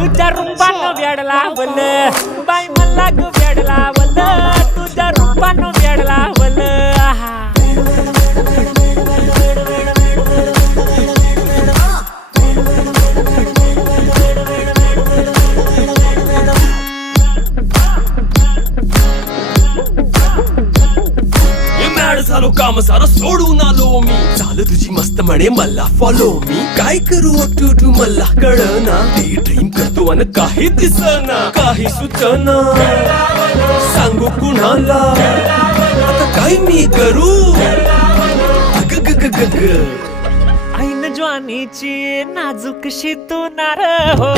तुझ्या रूपानं वेड लावलं बाई मला ग वेड लावलं तुझ्या रूपानं वेड लावलं आहा झालो काम सारा सोडून आलो मी झालं तुझी मस्त म्हणे मला फॉलो मी काय करू टू मला कळना ते ड्रीम करतो आणि काही दिसना काही सुचना सांगू कुणाला आता काय मी करू ग ग ग ग ग ऐन ज्वानीची नाजूक शितूनार हो